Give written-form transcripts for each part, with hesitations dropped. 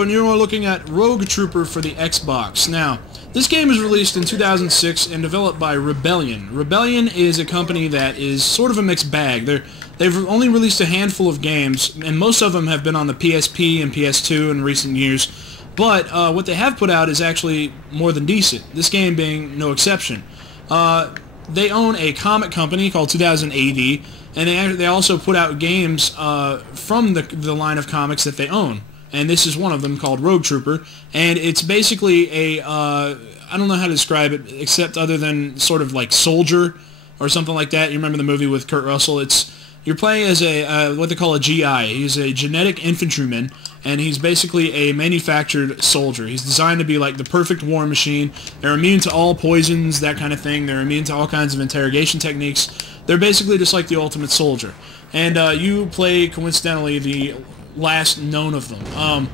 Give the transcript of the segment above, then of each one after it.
Hello, and you are looking at Rogue Trooper for the Xbox. Now, this game was released in 2006 and developed by Rebellion. Rebellion is a company that is sort of a mixed bag. They've only released a handful of games, and most of them have been on the PSP and PS2 in recent years. But what they have put out is actually more than decent, this game being no exception. They own a comic company called 2000 AD, and they also put out games from the line of comics that they own. And this is one of them called Rogue Trooper, and it's basically a, I don't know how to describe it, except other than sort of like soldier or something like that. You remember the movie with Kurt Russell? You're playing as a, what they call a GI. He's a genetic infantryman, and he's basically a manufactured soldier. He's designed to be like the perfect war machine. They're immune to all poisons, that kind of thing. They're immune to all kinds of interrogation techniques. They're basically just like the ultimate soldier. And you play, coincidentally, the last known of them.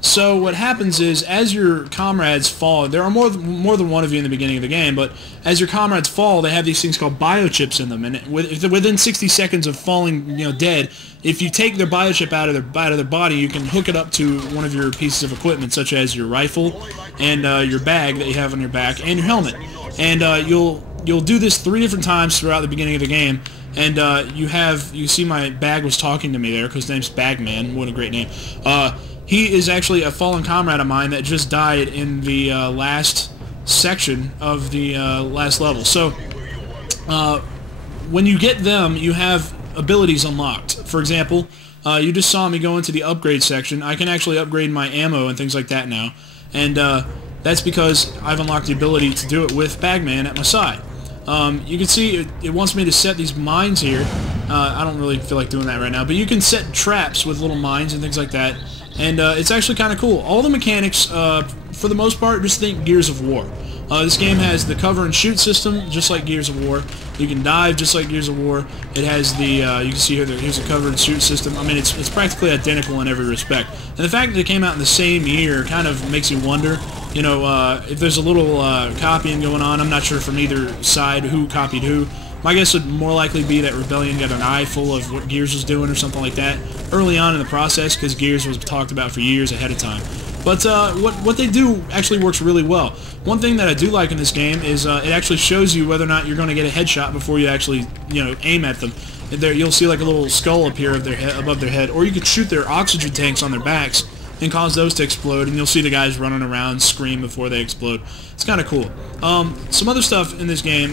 So what happens is, as your comrades fall, there are more than one of you in the beginning of the game, but as your comrades fall, they have these things called biochips in them, and within 60 seconds of falling, dead, if you take their biochip out of their body, you can hook it up to one of your pieces of equipment, such as your rifle and your bag that you have on your back and your helmet. And you'll do this 3 different times throughout the beginning of the game. And you see my bag was talking to me there, because his name's Bagman. What a great name. He is actually a fallen comrade of mine that just died in the last section of the last level. So when you get them, you have abilities unlocked. For example, you just saw me go into the upgrade section. I can actually upgrade my ammo and things like that now. And that's because I've unlocked the ability to do it with Bagman at my side. You can see it wants me to set these mines here. I don't really feel like doing that right now, but you can set traps with little mines and things like that, and it's actually kind of cool. All the mechanics, for the most part, just think Gears of War. This game has the cover and shoot system, just like Gears of War. You can dive, just like Gears of War. It has the, you can see here, here's a cover and shoot system. I mean, it's practically identical in every respect. And the fact that it came out in the same year kind of makes you wonder, if there's a little copying going on. I'm not sure from either side who copied who. My guess would more likely be that Rebellion got an eye full of what Gears was doing or something like that early on in the process, because Gears was talked about for years ahead of time. But what they do actually works really well. One thing that I do like in this game is it actually shows you whether or not you're going to get a headshot before you actually aim at them. There you'll see like a little skull appear above their head, or you can shoot their oxygen tanks on their backs and cause those to explode, and you'll see the guys running around scream before they explode. It's kind of cool. Some other stuff in this game,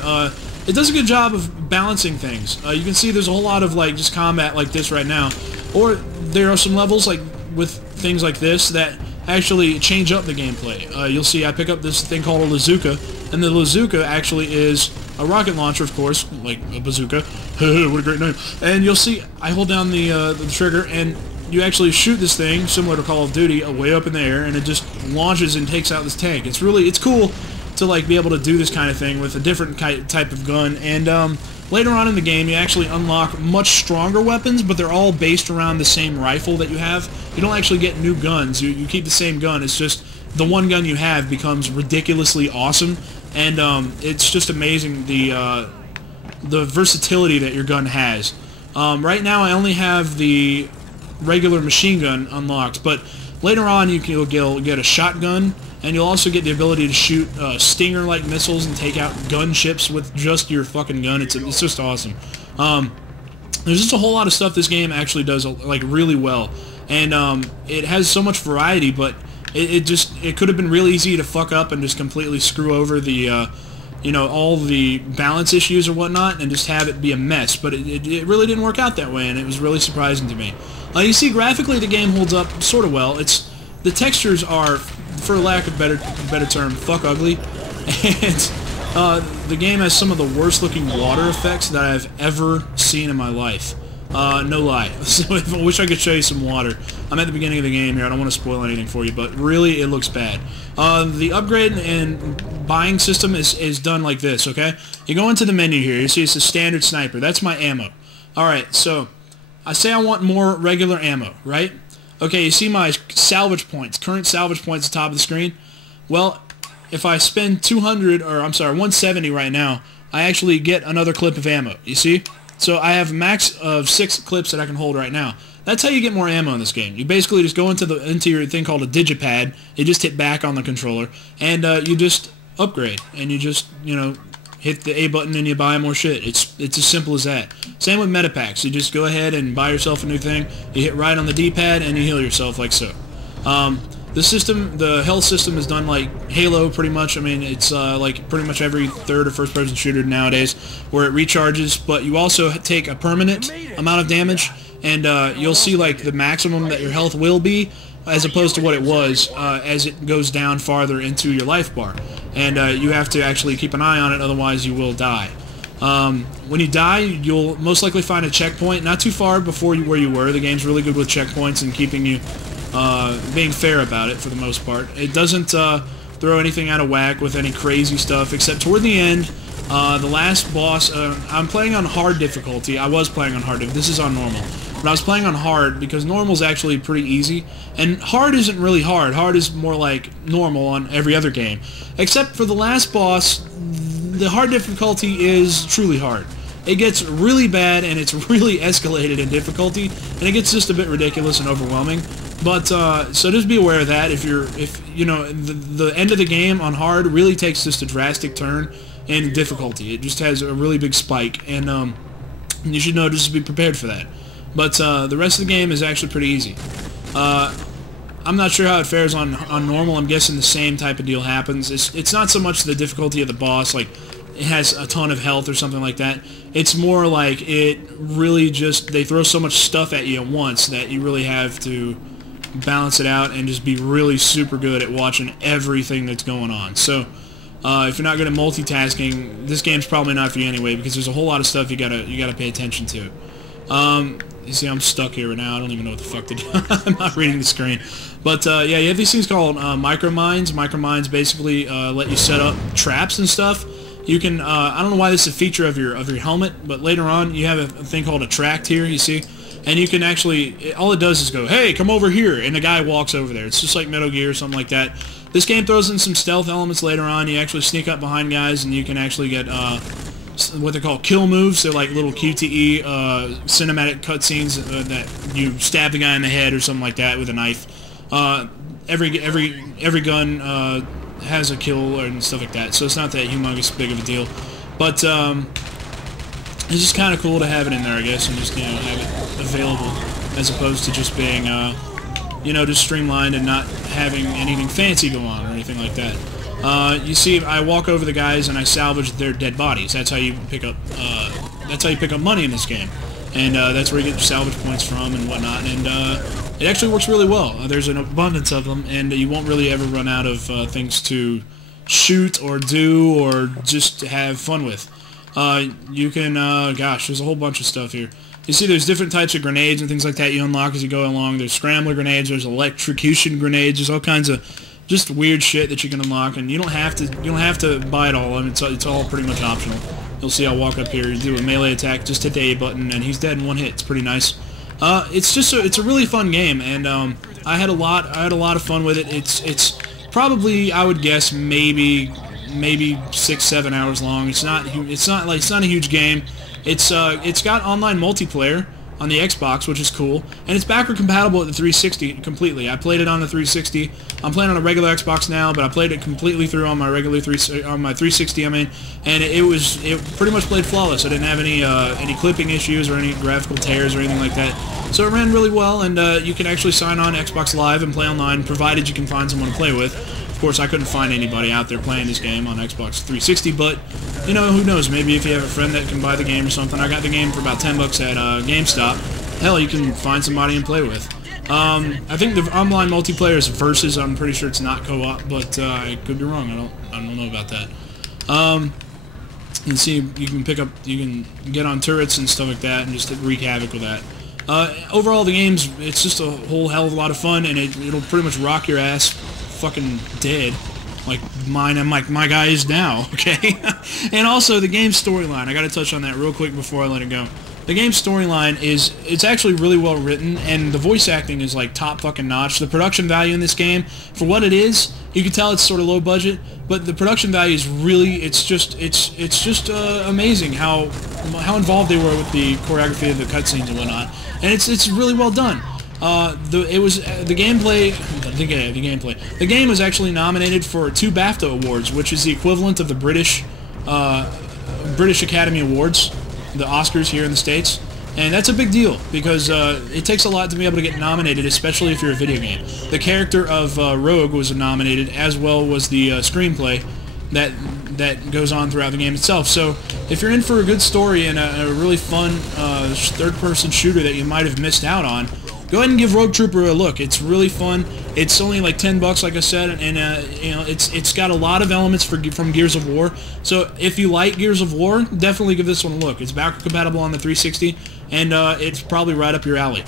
it does a good job of balancing things. You can see there's a whole lot of like just combat like this right now, or there are some levels like with things like this that actually change up the gameplay. You'll see I pick up this thing called a bazooka, and the bazooka actually is a rocket launcher, of course, like a bazooka. What a great name. And you'll see I hold down the trigger, and you actually shoot this thing, similar to Call of Duty, way up in the air, and it just launches and takes out this tank. It's cool to like be able to do this kind of thing with a different type of gun. And later on in the game, you actually unlock much stronger weapons, but they're all based around the same rifle that you have. You don't actually get new guns. You keep the same gun. It's just the one gun you have becomes ridiculously awesome, and it's just amazing the versatility that your gun has. Right now, I only have the regular machine gun unlocked, but later on you'll get a shotgun, and you'll also get the ability to shoot stinger-like missiles and take out gunships with just your fucking gun. It's just awesome. There's just a whole lot of stuff this game actually does like really well, and it has so much variety, but it could have been really easy to fuck up and just completely screw over the all the balance issues or whatnot, and just have it be a mess. But it really didn't work out that way, and it was really surprising to me. You see, graphically the game holds up sort of well. The textures are, for lack of a better term, fuck ugly, and the game has some of the worst looking water effects that I've ever seen in my life. No lie. So I wish I could show you some water. I'm at the beginning of the game here. I don't want to spoil anything for you, but really it looks bad. The upgrade and buying system is done like this, okay? You go into the menu here. You see it's a standard sniper. That's my ammo. Alright, so I say I want more regular ammo, right? Okay, you see my salvage points, current salvage points at the top of the screen? Well, if I spend 170 right now, I actually get another clip of ammo, you see? So I have a max of 6 clips that I can hold right now. That's how you get more ammo in this game. You basically just go into your thing called a digipad. You just hit back on the controller, and you just upgrade, and you just, you know, hit the A button and you buy more shit. It's as simple as that. Same with metapacks. You just go ahead and buy yourself a new thing. You hit right on the D-pad and you heal yourself like so. The health system is done like Halo pretty much. I mean, it's like pretty much every third or first person shooter nowadays where it recharges, but you also take a permanent amount of damage, and you'll see like the maximum that your health will be as opposed to what it was as it goes down farther into your life bar. And you have to actually keep an eye on it, otherwise you will die. When you die, you'll most likely find a checkpoint not too far before where you were. The game's really good with checkpoints and keeping you being fair about it for the most part. It doesn't throw anything out of whack with any crazy stuff, except toward the end, the last boss, I'm playing on hard difficulty. I was playing on hard difficulty. This is on normal. But I was playing on hard because normal's actually pretty easy, and hard isn't really hard. Hard is more like normal on every other game. Except for the last boss, the hard difficulty is truly hard. It gets really bad, and it's really escalated in difficulty, and it gets just a bit ridiculous and overwhelming. But so just be aware of that. If you know, the end of the game on hard really takes just a drastic turn in difficulty. It just has a really big spike, and you should know just to be prepared for that. But the rest of the game is actually pretty easy. I'm not sure how it fares on normal. I'm guessing the same type of deal happens. It's not so much the difficulty of the boss, like it has a ton of health or something like that. It's more like it really just, they throw so much stuff at you at once that you really have to balance it out and just be really super good at watching everything that's going on. So if you're not good at multitasking, this game's probably not for you anyway, because there's a whole lot of stuff you gotta pay attention to. You see, I'm stuck here right now. I don't even know what the fuck to do. I'm not reading the screen. But yeah, you have these things called micromines. Micromines basically let you set up traps and stuff. You can I don't know why this is a feature of your helmet, but later on you have a thing called a tract here, you see, and you can actually, all it does is go, hey, come over here, and the guy walks over there. It's just like Metal Gear or something like that. This game throws in some stealth elements later on. You actually sneak up behind guys, and you can actually get what they call kill moves. They're like little QTE cinematic cutscenes that you stab the guy in the head or something like that with a knife. Every gun has a kill and stuff like that, so it's not that humongous big of a deal. But it's just kind of cool to have it in there, I guess, and just, you know, have it available as opposed to just being you know, just streamlined and not having anything fancy go on or anything like that. You see, I walk over the guys and I salvage their dead bodies. That's how you pick up. That's how you pick up money in this game, and that's where you get your salvage points from and whatnot. And it actually works really well. There's an abundance of them, and you won't really ever run out of things to shoot or do or just have fun with. You can, gosh, there's a whole bunch of stuff here. You see, there's different types of grenades and things like that you unlock as you go along. There's scrambler grenades, there's electrocution grenades, there's all kinds of just weird shit that you can unlock, and you don't have to buy it all. I mean, it's all pretty much optional. You'll see I'll walk up here, do a melee attack, just hit the A button, and he's dead in one hit. It's pretty nice. It's a really fun game, and I had a lot of fun with it. It's probably, I would guess, maybe 6-7 hours long. It's not a huge game. It's got online multiplayer on the Xbox, which is cool, and it's backward compatible at the 360 completely. I played it on the 360. I'm playing on a regular Xbox now, but I played it completely through on my regular 360. I mean, and it pretty much played flawless. I didn't have any clipping issues or any graphical tears or anything like that. So it ran really well, and you can actually sign on Xbox Live and play online, provided you can find someone to play with. Of course, I couldn't find anybody out there playing this game on Xbox 360, but, you know, who knows, maybe if you have a friend that can buy the game or something. I got the game for about 10 bucks at GameStop. Hell, you can find somebody and play with. I think the online multiplayer is versus. I'm pretty sure it's not co-op, but I could be wrong. I don't know about that. You see, you can get on turrets and stuff like that and just wreak havoc with that. Overall, the game's, it's just a whole hell of a lot of fun, and it'll pretty much rock your ass fucking dead, like mine and my guy is now, okay? And also, the game's storyline, I gotta touch on that real quick before I let it go. the game's storyline it's actually really well written, and the voice acting is like top fucking notch. The production value in this game, for what it is, you can tell it's sort of low budget, but the production value is really, it's just amazing how involved they were with the choreography of the cutscenes and whatnot, and it's really well done. The game was actually nominated for 2 BAFTA awards, which is the equivalent of the British Academy Awards, the Oscars here in the States. And that's a big deal, because it takes a lot to be able to get nominated, especially if you're a video game. The character of Rogue was nominated, as well was the screenplay that goes on throughout the game itself. So if you're in for a good story and a really fun third-person shooter that you might have missed out on, go ahead and give Rogue Trooper a look. It's really fun. It's only like $10, like I said, and you know, it's got a lot of elements from Gears of War. So if you like Gears of War, definitely give this one a look. It's backward compatible on the 360, and it's probably right up your alley.